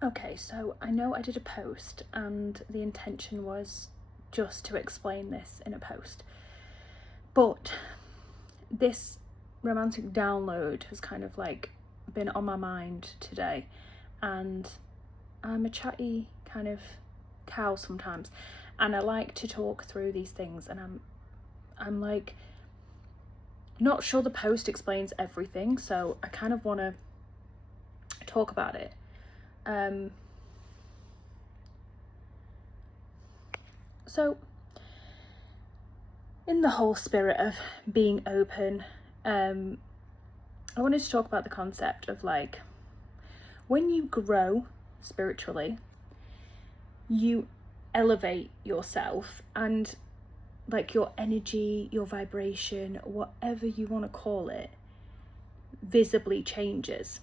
Okay, so I know I did a post and the intention was just to explain this in a post, but this romantic download has kind of like been on my mind today, and I'm a chatty kind of cow sometimes, and I like to talk through these things, and I'm like not sure the post explains everything, so I kind of want to talk about it. So in the whole spirit of being open, I wanted to talk about the concept of like, when you grow spiritually, you elevate yourself, and like your energy, your vibration, whatever you want to call it, visibly changes.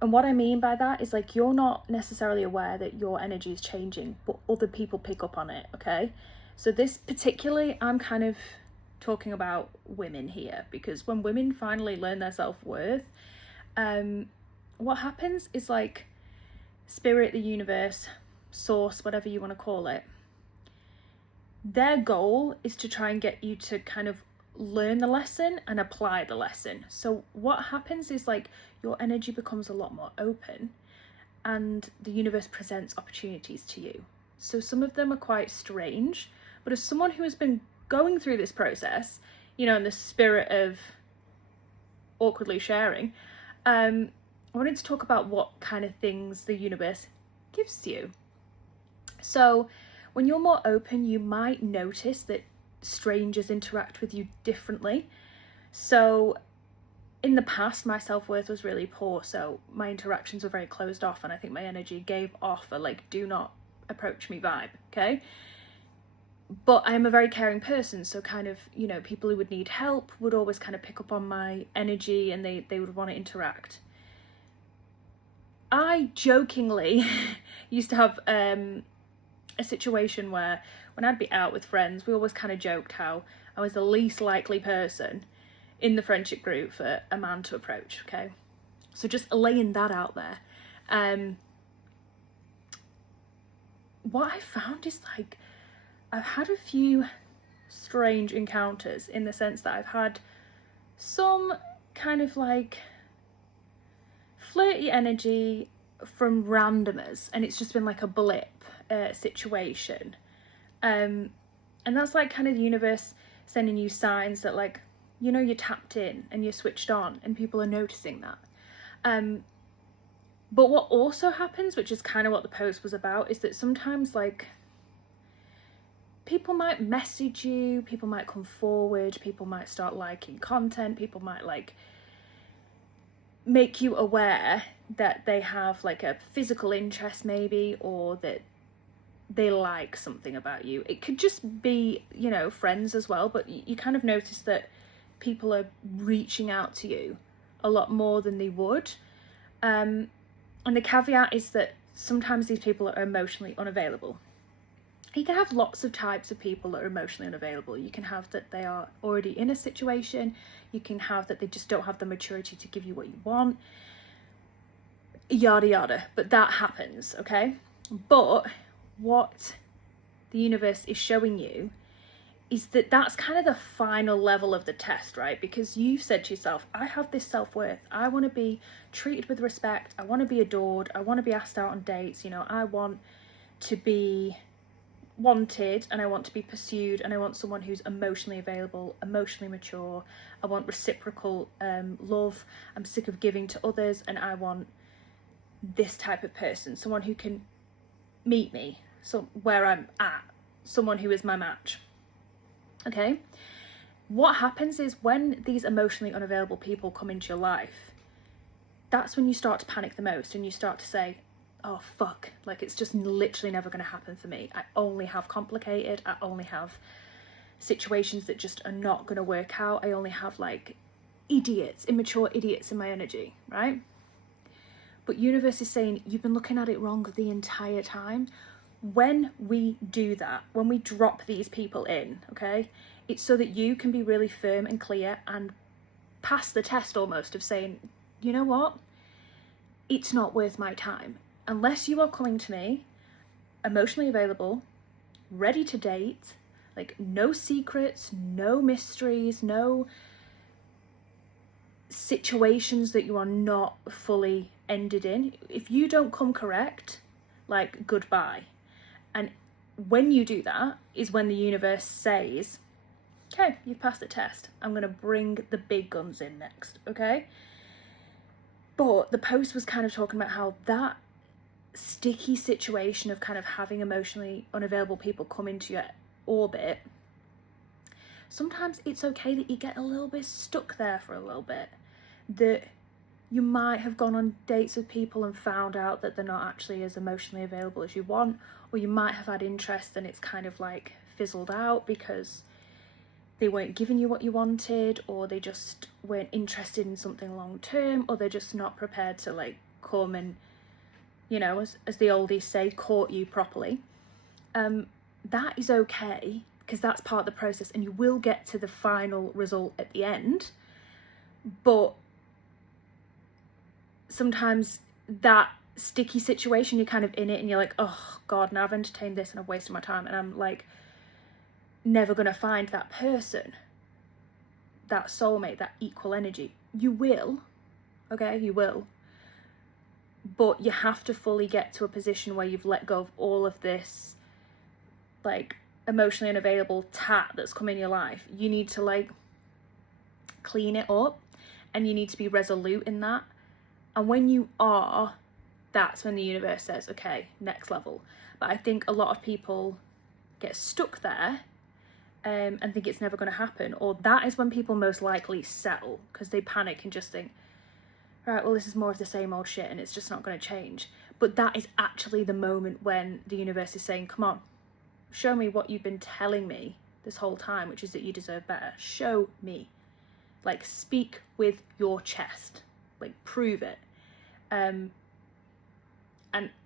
And what I mean by that is like, you're not necessarily aware that your energy is changing, but other people pick up on it, okay? So this particularly, I'm kind of talking about women here, because when women finally learn their self-worth, what happens is like spirit, the universe, source, whatever you want to call it, their goal is to try and get you to kind of learn the lesson and apply the lesson. So what happens is like your energy becomes a lot more open, and the universe presents opportunities to you. So some of them are quite strange, but as someone who has been going through this process, you know, in the spirit of awkwardly sharing, I wanted to talk about what kind of things the universe gives you. So when you're more open, you might notice that strangers interact with you differently. So in the past, my self-worth was really poor, so my interactions were very closed off, and I think my energy gave off a like, do not approach me vibe, okay? But I am a very caring person, so kind of, you know, people who would need help would always kind of pick up on my energy, and they would want to interact. I jokingly used to have a situation where when I'd be out with friends, we always kind of joked how I was the least likely person in the friendship group for a man to approach, okay? So just laying that out there. What I found is like, I've had a few strange encounters, in the sense that I've had some kind of like flirty energy from randomers, and it's just been like a blip situation. And that's like kind of the universe sending you signs that like, you know, you're tapped in and you're switched on, and people are noticing that. But what also happens, which is kind of what the post was about, is that sometimes like people might message you, people might come forward, people might start liking content, people might like make you aware that they have like a physical interest maybe, or that they like something about you. It could just be, you know, friends as well, but you kind of notice that people are reaching out to you a lot more than they would. And the caveat is that sometimes these people are emotionally unavailable. You can have lots of types of people that are emotionally unavailable. You can have that they are already in a situation. You can have that they just don't have the maturity to give you what you want. Yada yada. But that happens, okay? But what the universe is showing you is that that's kind of the final level of the test, right? Because you've said to yourself, I have this self-worth. I want to be treated with respect. I want to be adored. I want to be asked out on dates. You know, I want to be wanted, and I want to be pursued, and I want someone who's emotionally available, emotionally mature. I want reciprocal love. I'm sick of giving to others, and I want this type of person, someone who can meet me, so where I'm at, someone who is my match. Okay, what happens is when these emotionally unavailable people come into your life, that's when you start to panic the most, and you start to say, oh fuck, like it's just literally never going to happen for me. I only have complicated, I only have situations that just are not going to work out. I only have like idiots, immature idiots in my energy, right? But universe is saying, you've been looking at it wrong the entire time. When we do that, when we drop these people in, okay, it's so that you can be really firm and clear and pass the test almost of saying, you know what? it's not worth my time. Unless you are coming to me emotionally available, ready to date, like no secrets, no mysteries, no situations that you are not fully ended in. If you don't come correct, like, goodbye. And when you do that is when the universe says, okay, you've passed the test. I'm going to bring the big guns in next, okay? But the post was kind of talking about how that sticky situation of kind of having emotionally unavailable people come into your orbit, sometimes it's okay that you get a little bit stuck there for a little bit. That you might have gone on dates with people and found out that they're not actually as emotionally available as you want, or you might have had interest and it's kind of like fizzled out because they weren't giving you what you wanted, or they just weren't interested in something long term, or they're just not prepared to like come and, you know, as the oldies say, court you properly. That is okay, because that's part of the process and you will get to the final result at the end. But sometimes that sticky situation, you're kind of in it and you're like, oh God, now I've entertained this and I've wasted my time and I'm like never going to find that person, that soulmate, that equal energy. You will, okay, you will. But you have to fully get to a position where you've let go of all of this like emotionally unavailable tat that's come in your life. You need to like clean it up and you need to be resolute in that. And when you are, that's when the universe says, okay, next level. But I think a lot of people get stuck there and think it's never going to happen. Or that is when people most likely settle, because they panic and just think, right, well, this is more of the same old shit and it's just not going to change. But that is actually the moment when the universe is saying, come on, show me what you've been telling me this whole time, which is that you deserve better. Show me. Like, speak with your chest. Like, prove it. And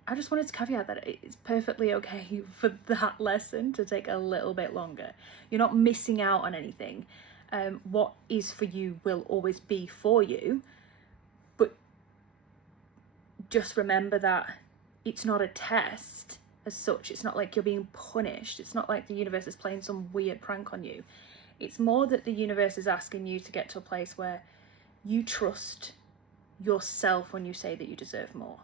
I just wanted to caveat that it's perfectly okay for that lesson to take a little bit longer. You're not missing out on anything. What is for you will always be for you. But just remember that it's not a test as such. It's not like you're being punished. It's not like the universe is playing some weird prank on you. It's more that the universe is asking you to get to a place where you trust yourself when you say that you deserve more.